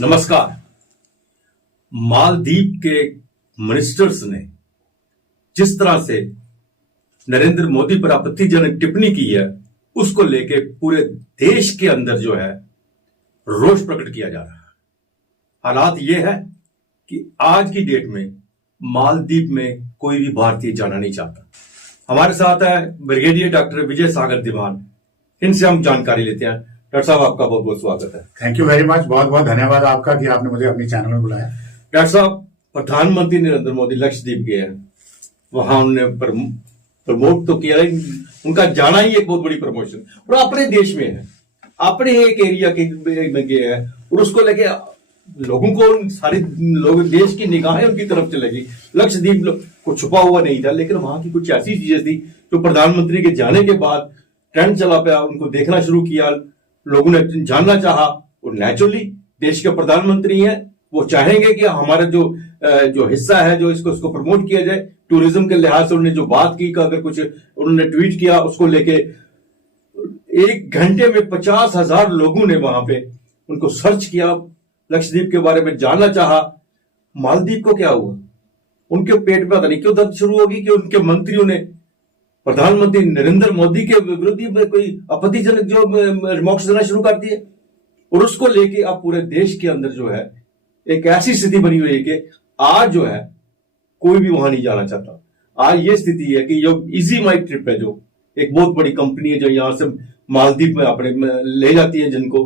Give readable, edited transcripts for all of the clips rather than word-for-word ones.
नमस्कार। मालदीव के मिनिस्टर्स ने जिस तरह से नरेंद्र मोदी पर आपत्तिजनक टिप्पणी की है, उसको लेके पूरे देश के अंदर जो है रोष प्रकट किया जा रहा है। हालात यह है कि आज की डेट में मालदीव में कोई भी भारतीय जाना नहीं चाहता। हमारे साथ है ब्रिगेडियर डॉक्टर विजय सागर दीवान। इनसे हम जानकारी लेते हैं। डॉक्टर साहब, आपका बहुत बहुत स्वागत है। Thank you very much. बहुत बहुत धन्यवाद आपका कि आपने मुझे अपनी चैनल में बुलाया। डॉक्टर साहब, प्रधानमंत्री नरेंद्र मोदी लक्षद्वीप गए हैं, वहां उन्होंने प्रमोट तो किया, उनका जाना ही एक बहुत बड़ी प्रमोशन, और अपने देश में है, अपने एक एरिया के में गए हैं, और उसको लेके लोगों को सारे लोग देश की निगाहें उनकी तरफ चलेगी। लक्षद्वीप को छुपा हुआ नहीं था, लेकिन वहां की कुछ ऐसी चीजें थी जो प्रधानमंत्री के जाने के बाद ट्रेंड चला पाया, उनको देखना शुरू किया, लोगों ने जानना चाहा। और नेचुरली देश के प्रधानमंत्री हैं, वो चाहेंगे कि हमारा जो हिस्सा है, जो इसको प्रमोट किया जाए। टूरिज्म के लिहाज से उन्होंने जो बात की, अगर कुछ उन्होंने ट्वीट किया, उसको लेके 1 घंटे में 50,000 लोगों ने वहां पे उनको सर्च किया, लक्षद्वीप के बारे में जानना चाहा। मालदीव को क्या हुआ? उनके पेट में पता नहीं क्यों दर्द शुरू होगी कि उनके मंत्रियों ने प्रधानमंत्री नरेंद्र मोदी के विरोधी में कोई आपत्तिजनक जो रिमार्क्स देना शुरू कर दिए, और उसको लेके अब पूरे देश के अंदर जो है एक ऐसी स्थिति बनी हुई है कि आज जो है कोई भी वहां नहीं जाना चाहता। आज ये स्थिति है कि जो इजी माई ट्रिप है, जो एक बहुत बड़ी कंपनी है जो यहां से मालदीव में अपने ले जाती है, जिनको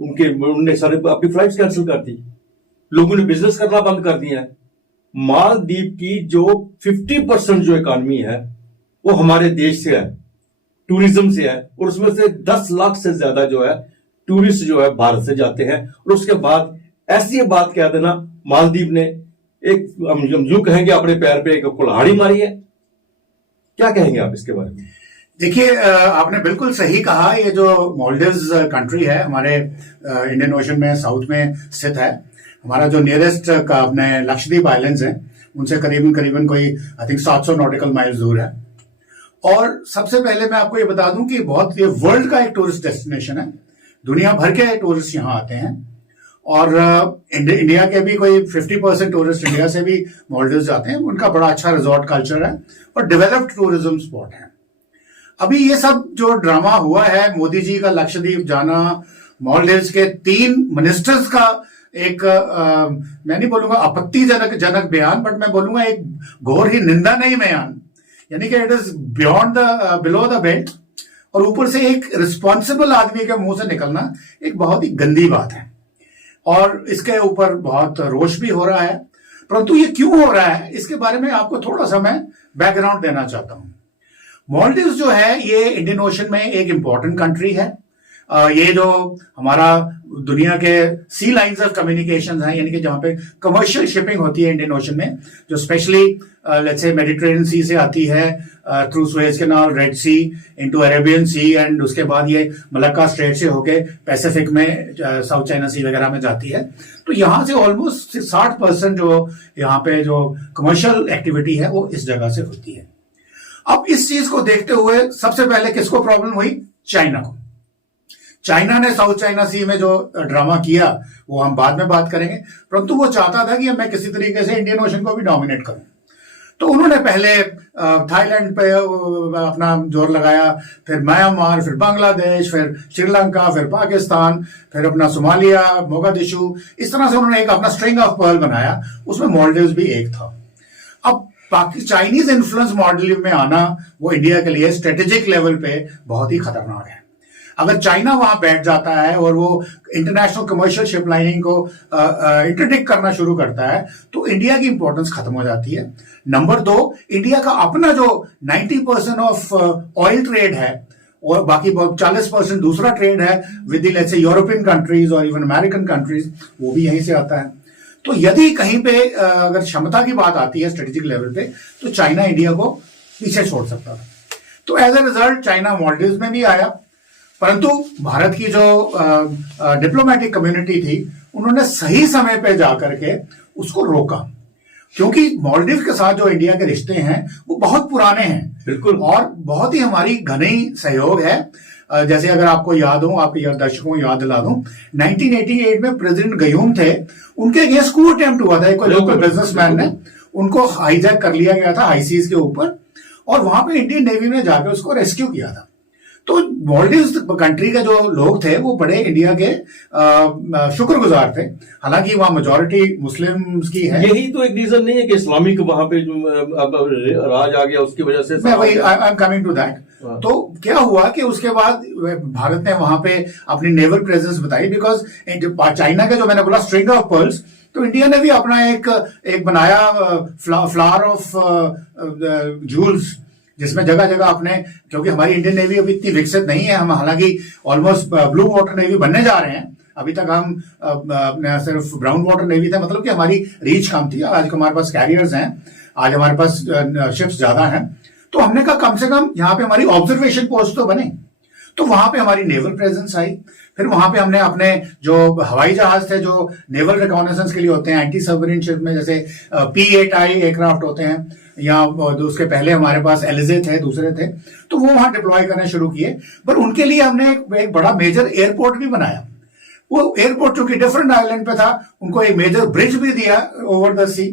उनने सारे अपनी फ्लाइट्स कैंसिल कर दी, लोगों ने बिजनेस करना बंद कर दिया है। मालदीव की जो 50% जो इकॉनमी है वो हमारे देश से है, टूरिज्म से है, और उसमें से 10 लाख से ज्यादा जो है टूरिस्ट जो है भारत से जाते हैं। और उसके बाद ऐसी बात कह देना, मालदीव ने एक हम यूं कहेंगे अपने पैर पे एक कुल्हाड़ी मारी है। क्या कहेंगे आप इसके बारे में? देखिए, आपने बिल्कुल सही कहा। ये जो मालदीव्स कंट्री है, हमारे इंडियन ओशन में साउथ में स्थित है। हमारा जो नियरेस्ट का अपने लक्षद्वीप आइलैंड्स हैं, उनसे करीबन कोई आई थिंक 700 नॉटिकल माइल्स दूर है। और सबसे पहले मैं आपको ये बता दूं कि ये वर्ल्ड का एक टूरिस्ट डेस्टिनेशन है। दुनिया भर के टूरिस्ट यहाँ आते हैं, और इंडिया के भी कोई 50% टूरिस्ट इंडिया से भी मालदीव्स जाते हैं। उनका बड़ा अच्छा रिजॉर्ट कल्चर है और डेवलप्ड टूरिज्म स्पॉट है। अभी ये सब जो ड्रामा हुआ है, मोदी जी का लक्षद्वीप जाना, मालदीव्स के 3 मिनिस्टर्स का एक मैं नहीं बोलूंगा आपत्तिजनक बयान, बट मैं बोलूंगा एक घोर ही निंदनीय बयान, यानी कि it is beyond below the belt, और ऊपर से एक रिस्पॉन्सिबल आदमी के मुंह से निकलना एक बहुत ही गंदी बात है। और इसके ऊपर बहुत रोष भी हो रहा है। परंतु ये क्यों हो रहा है, इसके बारे में आपको थोड़ा सा मैं बैकग्राउंड देना चाहता हूं। मालदीव्स जो है ये इंडियन ओशन में एक इंपॉर्टेंट कंट्री है। ये जो हमारा दुनिया के सी लाइंस ऑफ कम्युनिकेशन है, यानी कि जहां पे कमर्शियल शिपिंग होती है इंडियन ओशन में, जो specially let's say Mediterranean sea से आती है through Suez canal, red sea into Arabian sea, and उसके बाद ये मलक्का स्ट्रेट से होके पैसिफिक में साउथ चाइना सी वगैरह में जाती है। तो यहां से ऑलमोस्ट 60% जो यहाँ पे जो कमर्शियल एक्टिविटी है वो इस जगह से होती है। अब इस चीज को देखते हुए सबसे पहले किसको प्रॉब्लम हुई? चाइना को। चाइना ने साउथ चाइना सी में जो ड्रामा किया वो हम बाद में बात करेंगे, परंतु वो चाहता था कि मैं किसी तरीके से इंडियन ओशन को भी डोमिनेट करूं। तो उन्होंने पहले थाईलैंड पे अपना जोर लगाया, फिर म्यांमार, फिर बांग्लादेश, फिर श्रीलंका, फिर पाकिस्तान, फिर अपना सोमालिया, मोगादिशु, इस तरह से उन्होंने एक अपना स्ट्रिंग ऑफ पर्ल बनाया। उसमें मालदीव्स भी एक था। अब चाइनीज इन्फ्लुएंस मालदीव में आना वो इंडिया के लिए स्ट्रेटेजिक लेवल पे बहुत ही खतरनाक है। अगर चाइना वहां बैठ जाता है और वो इंटरनेशनल कमर्शियल शिप लाइनिंग को इंटरडिक्ट करना शुरू करता है, तो इंडिया की इंपॉर्टेंस खत्म हो जाती है। नंबर 2, इंडिया का अपना जो 90% ऑफ ऑयल ट्रेड है और बाकी 40% दूसरा ट्रेड है with let's say European countries और इवन अमेरिकन कंट्रीज, वो भी यहीं से आता है। तो यदि कहीं पे अगर क्षमता की बात आती है स्ट्रेटेजिक लेवल पे, तो चाइना इंडिया को पीछे छोड़ सकता है। तो as a result China Maldives में भी आया, परंतु भारत की जो डिप्लोमेटिक कम्युनिटी थी, उन्होंने सही समय पे जाकर के उसको रोका, क्योंकि मालदीव के साथ जो इंडिया के रिश्ते हैं वो बहुत पुराने हैं। बिल्कुल। और बहुत ही हमारी घनी सहयोग है। जैसे अगर आपको याद हो, आपके दर्शकों को याद दिला दूं, 1988 में प्रेसिडेंट गयूम थे, उनके अगेंस्ट coup अटेम्प्ट हुआ था। एक लोकल बिजनेसमैन ने उनको हाईजैक कर लिया गया था हाई सीज के ऊपर, और वहां पे इंडियन नेवी ने जाके उसको रेस्क्यू किया था। तो मालदीव्स कंट्री के जो लोग थे वो बड़े इंडिया के शुक्रगुजार थे। हालांकि वहां मेजोरिटी मुस्लिम्स की है। यही तो एक रीजन नहीं है कि इस्लामिक वहां पे जो अब राज आ गया उसकी वजह से? मैं वही I am coming to that. तो क्या हुआ कि उसके बाद भारत ने वहां पे अपनी नेवल प्रेजेंस बताई, बिकॉज चाइना के जो मैंने बोला स्ट्रिंग ऑफ पर्ल्स, तो इंडिया ने भी अपना एक बनाया फ्लावर ऑफ जूल्स, जिसमें जगह जगह अपने, क्योंकि हमारी इंडियन नेवी अभी इतनी विकसित नहीं है, हम हालांकि ऑलमोस्ट ब्लू वाटर नेवी बनने जा रहे हैं। अभी तक हम अपने सिर्फ ब्राउन वाटर नेवी थे, मतलब कि हमारी रीच कम थी। आज हमारे पास कैरियर्स हैं, आज हमारे पास शिप्स ज्यादा हैं, तो हमने कहा कम से कम यहाँ पे हमारी ऑब्जर्वेशन पोस्ट तो बने। तो वहां पे हमारी नेवल प्रेजेंस आई। फिर वहां पे हमने अपने जो हवाई जहाज थे, जो नेवल रिकॉनेसेंस के लिए होते हैं, एंटी सबमरीन शिप में जैसे P8I एयरक्राफ्ट होते हैं, या उसके पहले हमारे पास एलिजे थे, दूसरे थे, तो वो वहां डिप्लॉय करने शुरू किए। पर उनके लिए हमने एक बड़ा मेजर एयरपोर्ट भी बनाया। वो एयरपोर्ट चूंकि डिफरेंट आइलैंड पे था, उनको एक मेजर ब्रिज भी दिया ओवर द सी।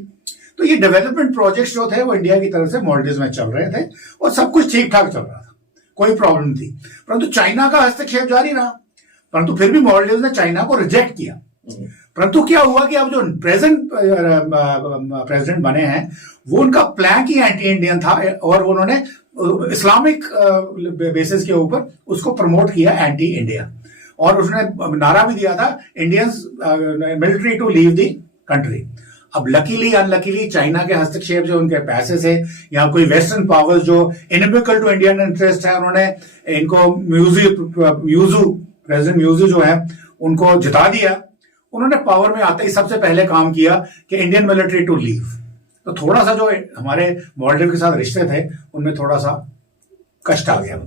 तो ये डेवलपमेंट प्रोजेक्ट्स जो थे वो इंडिया की तरफ से मालदीव्स में चल रहे थे, और सब कुछ ठीक ठाक चल रहा था, कोई प्रॉब्लम थी। परंतु चाइना का हस्तक्षेप जारी रहा, परंतु फिर भी मालदीव्स ने चाइना को रिजेक्ट किया। परंतु क्या हुआ कि अब जो प्रेजेंट प्रेसिडेंट बने हैं, वो उनका प्लान ही एंटी इंडियन था, और उन्होंने इस्लामिक बेसिस के ऊपर उसको प्रमोट किया एंटी इंडिया, और उसने नारा भी दिया था Indians military to leave the country. अब लकीली अनलकीली चाइना के हस्तक्षेप जो उनके पैसे से, या कोई वेस्टर्न पावर्स जो इनमिकल टू इंडियन इंटरेस्ट है, उन्होंने इनको प्रेसिडेंट म्यूजू जो है उनको जिता दिया। उन्होंने पावर में आते ही सबसे पहले काम किया कि इंडियन मिलिट्री टू लीव। तो थोड़ा सा जो हमारे मालदीव के साथ रिश्ते थे उनमें थोड़ा सा कष्ट आ गया।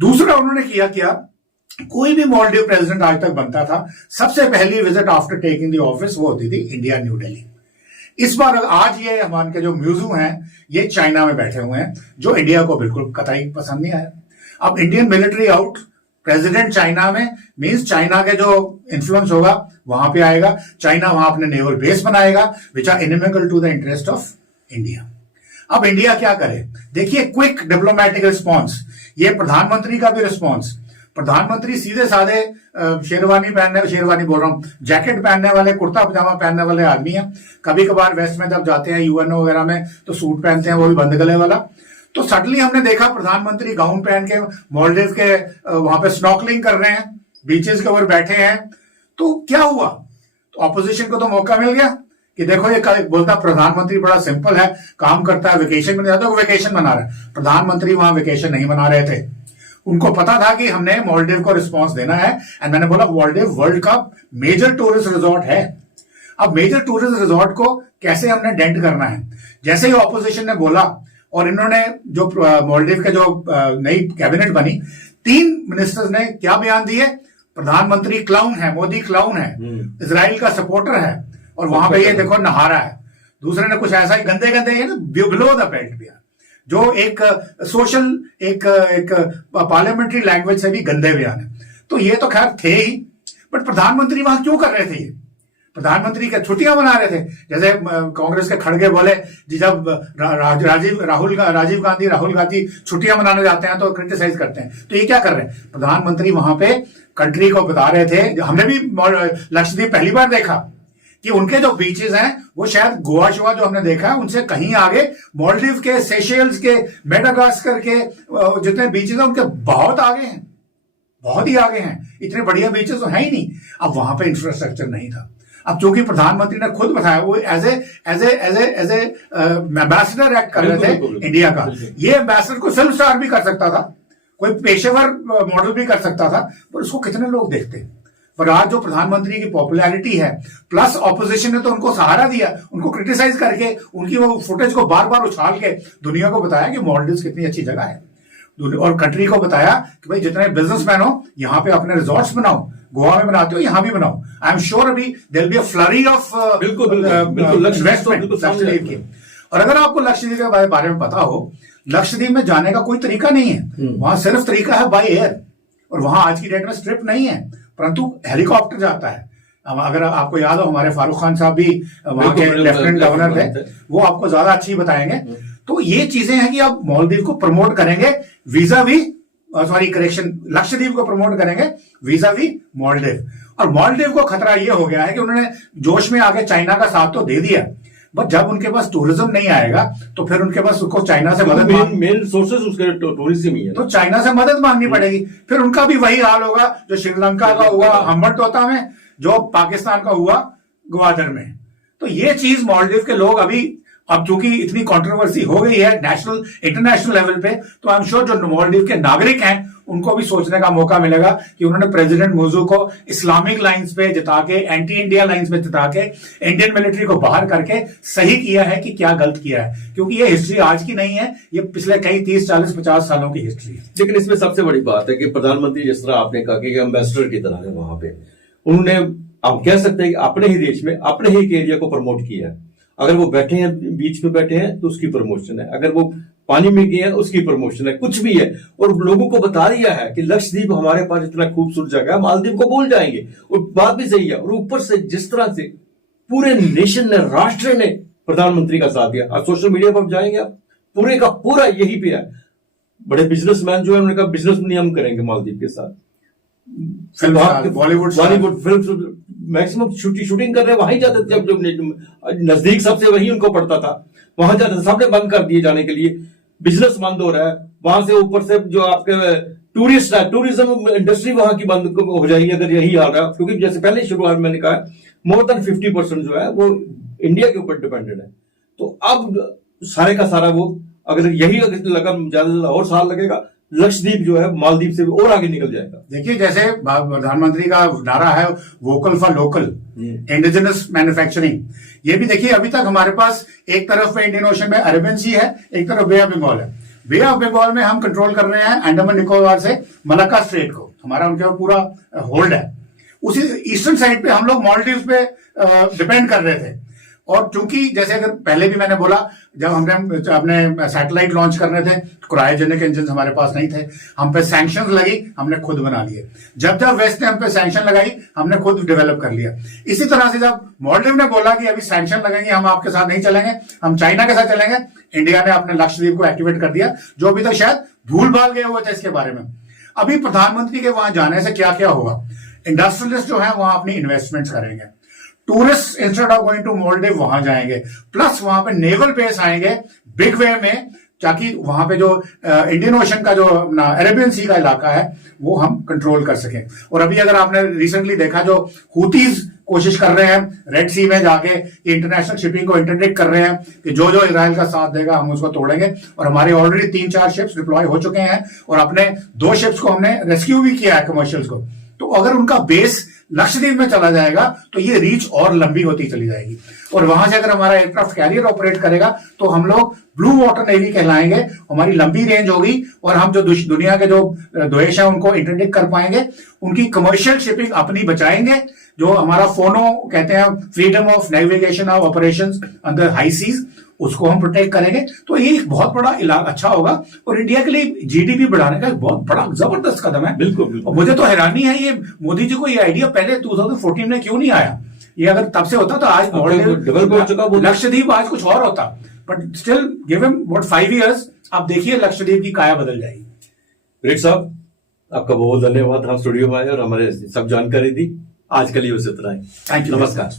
दूसरा उन्होंने किया क्या, कोई भी मालदीव प्रेसिडेंट आज तक बनता था, सबसे पहली visit after taking the office वो होती थी इंडिया, न्यू दिल्ली। इस बार आज ये हमारे के जो म्यूजू हैं, ये चाइना में बैठे हुए हैं, जो इंडिया को बिल्कुल कतई पसंद नहीं आया। अब Indian military out, president China में, मींस चाइना के जो इन्फ्लुएंस होगा वहां पे आएगा। चाइना वहां अपने नेवल बेस बनाएगा which are inimical to the interest of India. अब इंडिया क्या करे? देखिए, क्विक डिप्लोमेटिक रिस्पॉन्स, ये प्रधानमंत्री का भी रिस्पॉन्स। प्रधानमंत्री सीधे साधे शेरवानी बोल रहा हूं, जैकेट पहनने वाले, कुर्ता पजामा पहनने वाले आदमी है। कभी कभार वेस्ट में जब जाते हैं यूएनओ वगैरह में तो सूट पहनते हैं, वो भी बंद गले वाला। तो सडनली हमने देखा प्रधानमंत्री गाउन पहन के मालदीव के वहां पे स्नॉर्कलिंग कर रहे हैं, बीचेस के ऊपर बैठे हैं। तो क्या हुआ? तो ऑपोजिशन को तो मौका मिल गया कि देखो, ये बोलता प्रधानमंत्री बड़ा सिंपल है, काम करता है, वेकेशन में जाता है, वेकेशन मना रहा है। प्रधानमंत्री वहां वेकेशन नहीं मना रहे थे, उनको पता था कि हमने मालदीव को रिस्पॉन्स देना है। एंड मैंने बोला मालदीव वर्ल्ड का मेजर टूरिस्ट रिजॉर्ट है। अब मेजर टूरिस्ट रिजॉर्ट को कैसे हमने डेंट करना है? जैसे ही ऑपोजिशन ने बोला, और इन्होंने जो मालदीव के जो नई कैबिनेट बनी, 3 मिनिस्टर्स ने क्या बयान दिए, प्रधानमंत्री क्लाउन है, मोदी क्लाउन है, इजराइल का सपोर्टर है, और वहां पे ये देखो नहा रहा है। दूसरे ने कुछ ऐसा ही गंदे गंदे बिलो द बेल्ट भी, जो एक सोशल एक पार्लियामेंट्री लैंग्वेज से भी गंदे बयान है। तो ये तो खैर थे ही, बट प्रधानमंत्री वहां क्यों कर रहे थे? ये प्रधानमंत्री क्या छुट्टियां मना रहे थे? जैसे कांग्रेस के खड़गे बोले जी, जब राजीव गांधी छुट्टियां मनाने जाते हैं तो क्रिटिसाइज करते हैं। तो ये क्या कर रहे हैं? प्रधानमंत्री वहां पे कंट्री को बता रहे थे। हमने भी लक्षद्वीप पहली बार देखा कि उनके जो बीचेस हैं वो शायद गोवा शोवा जो हमने देखा है उनसे कहीं आगे, मालदीव के, सेशेल्स के, मेडागास्कर के जितने बीचेस हैं उनके बहुत आगे हैं, बहुत ही आगे हैं। इतने बढ़िया बीचेस तो है ही नहीं। अब वहां पे इंफ्रास्ट्रक्चर नहीं था। अब चूंकि प्रधानमंत्री ने खुद बताया, वो एज ए एम्बेसडर एक्ट कर रहे थे इंडिया का। ये एम्बेसडर को फिल्म स्टार भी कर सकता था, कोई पेशेवर मॉडल भी कर सकता था, पर उसको कितने लोग देखते? पर आज जो प्रधानमंत्री की पॉपुलैरिटी है, प्लस ऑपोजिशन ने तो उनको सहारा दिया, उनको क्रिटिसाइज करके, उनकी वो फुटेज को बार बार उछाल के दुनिया को बताया कि मालदीव्स कितनी अच्छी जगह है, और कंट्री को बताया कि भाई जितने बिजनेसमैन हो यहाँ पे अपने रिजॉर्ट्स बनाओ, गोवा में बनाते हो यहां भी बनाओ। आई एम श्योर अभी there will be a flurry of Lakshadweep की। और अगर आपको लक्षद्वीप के बारे में पता हो, लक्षद्वीप में जाने का कोई तरीका नहीं है, वहां सिर्फ तरीका है बाय एयर। और वहां आज की डेट में स्ट्रिप नहीं है, परंतु हेलीकॉप्टर जाता है। अगर आपको याद हो, हमारे फारूक खान साहब भी वहां के लेफ्टिनेंट गवर्नर थे, वो आपको ज्यादा अच्छी बताएंगे। तो ये चीजें हैं कि आप मालदीव को प्रमोट करेंगे वीजा-वी, सॉरी करेक्शन, लक्षद्वीप को प्रमोट करेंगे वीजा-वी मालदीव। और मालदीव को खतरा ये हो गया है कि उन्होंने जोश में आगे चाइना का साथ तो दे दिया, बट जब उनके पास टूरिज्म नहीं आएगा तो फिर उनके पास उसको चाइना से मदद मेन सोर्सेज उसके टूरिज्म ही है, तो चाइना से मदद मांगनी पड़ेगी। फिर उनका भी वही हाल होगा जो श्रीलंका का हुआ हम्बनटोता में, जो पाकिस्तान का हुआ ग्वादर में। तो ये चीज मालदीव के लोग अभी, अब चूंकि इतनी कंट्रोवर्सी हो गई है नेशनल इंटरनेशनल लेवल पे, तो आई एम श्योर जो मालदीव के नागरिक हैं उनको भी सोचने का मौका मिलेगा कि उन्होंने प्रेसिडेंट मुर्जू को इस्लामिक लाइंस पे जिता के, एंटी इंडिया लाइंस पे जिता के, इंडियन मिलिट्री को बाहर करके सही किया है कि क्या गलत किया है। क्योंकि ये हिस्ट्री आज की नहीं है, ये पिछले कई 30, 40, 50 सालों की हिस्ट्री है। लेकिन इसमें सबसे बड़ी बात है कि प्रधानमंत्री, जिस तरह आपने कहा कि एम्बेसडर की तरह है वहां पे, उन्होंने, आप कह सकते हैं कि अपने ही देश में अपने ही एक एरिया को प्रमोट किया है। अगर वो बैठे हैं, बीच में बैठे हैं, तो उसकी प्रमोशन है। अगर वो पानी में गए हैं, उसकी प्रमोशन है। कुछ भी है, और लोगों को बता दिया है कि लक्षद्वीप हमारे पास इतना खूबसूरत जगह है, मालदीव को भूल जाएंगे। और बात भी सही है। और ऊपर से जिस तरह से पूरे नेशन ने, राष्ट्र ने प्रधानमंत्री का साथ दिया। आप सोशल मीडिया पर जाएंगे, आप पूरे का पूरा यही पे है। बड़े बिजनेसमैन जो है, उन्होंने कहा बिजनेस नहीं हम करेंगे मालदीव के साथ। बॉलीवुड फिल्म मैक्सिमम शूटिंग कर रहे वहीं जाते थे। जब नजदीक सबसे वही उनको पड़ता था, वहां जाते थे। सबने बंद कर दिए जाने के लिए, बिजनेस बंद हो रहा है वहां से। ऊपर से जो आपके टूरिस्ट है, टूरिज्म इंडस्ट्री वहां की बंद हो जाएगी अगर यही हाल रहा। क्योंकि जैसे पहले शुरुआत में मैंने कहा, मोर देन 50% जो है वो इंडिया के ऊपर डिपेंडेड है। तो अब सारे का सारा वो, अगर यही लगा ज्यादा और साल लगेगा, लक्षद्वीप जो है मालदीव से और आगे निकल जाएगा। देखिए, जैसे प्रधानमंत्री का नारा है vocal for local, indigenous manufacturing, ये भी देखिए अभी तक हमारे पास एक तरफ में इंडियन ओशन में अरेबियन सी है, एक तरफ बे ऑफ बंगाल है। बे ऑफ बंगाल में हम कंट्रोल कर रहे हैं अंडमान निकोबार से मलाक्का स्ट्रेट को, हमारा उनके ऊपर पूरा होल्ड है। उसी ईस्टर्न साइड पे हम लोग मालदीव पे डिपेंड कर रहे थे। और चूंकि जैसे अगर पहले भी मैंने बोला, जब हमने अपने सैटेलाइट लॉन्च करने थे, क्रायोजेनिक इंजन हमारे पास नहीं थे, हम पे सैंक्शंस लगी, हमने खुद बना लिए। जब जब वेस्ट ने हम पे सैंक्शन लगाई, हमने खुद डेवलप कर लिया। इसी तरह से जब मालदीव ने बोला कि अभी सैंक्शन लगेंगे, हम आपके साथ नहीं चलेंगे, हम चाइना के साथ चलेंगे, इंडिया ने अपने लक्षद्वीप को एक्टिवेट कर दिया, जो अभी तक शायद भूल भाल गए हुए थे इसके बारे में। अभी प्रधानमंत्री के वहां जाने से क्या क्या होगा, इंडस्ट्रियलिस्ट जो है वहां अपनी इन्वेस्टमेंट्स करेंगे, tourist instead of going to Maldives वहां जाएंगे, प्लस वहां पे नेवल बेस आएंगे बिग वे में, ताकि वहां पे जो इंडियन ओशन का जो अरेबियन सी का इलाका है वो हम कंट्रोल कर सकें। और अभी अगर आपने रिसेंटली देखा, जो हुतीज कोशिश कर रहे हैं रेड सी में जाके इंटरनेशनल शिपिंग को इंटरडिक्ट कर रहे हैं कि जो जो इजराइल का साथ देगा हम उसको तोड़ेंगे। और हमारे ऑलरेडी 3-4 शिप्स डिप्लॉय हो चुके हैं, और अपने 2 शिप्स को हमने रेस्क्यू भी किया है, कमर्शियल्स को। तो अगर उनका बेस लक्षद्वीप में चला जाएगा तो ये रीच और लंबी होती चली जाएगी। और वहां से अगर हमारा एयरक्राफ्ट कैरियर ऑपरेट करेगा तो हम लोग ब्लू वाटर नेवी कहलाएंगे, हमारी लंबी रेंज होगी, और हम जो दुनिया के जो द्वेष है उनको इंटरडिक्ट कर पाएंगे, उनकी कमर्शियल शिपिंग अपनी बचाएंगे। जो हमारा फोनो कहते हैं, freedom of navigation of operations under high seas, उसको हम प्रोटेक्ट करेंगे। तो ये एक बहुत बड़ा अच्छा होगा, और इंडिया के लिए जीडीपी बढ़ाने का एक बहुत बड़ा जबरदस्त कदम है। बिल्कुल। और मुझे तो हैरानी है, ये मोदी जी को ये आइडिया पहले 2014 में क्यों नहीं आया। ये अगर तब से होता तो आज लक्षद्वीप आज कुछ और होता, but still give him what 5 years, आप देखिए लक्षद्वीप की काया बदल जाएगी। ग्रेट साहब, आपका बहुत धन्यवाद, हम स्टूडियो में आए और हमारे सब जानकारी दी। आज के लिए उस तरह है। थैंक यू, नमस्कार।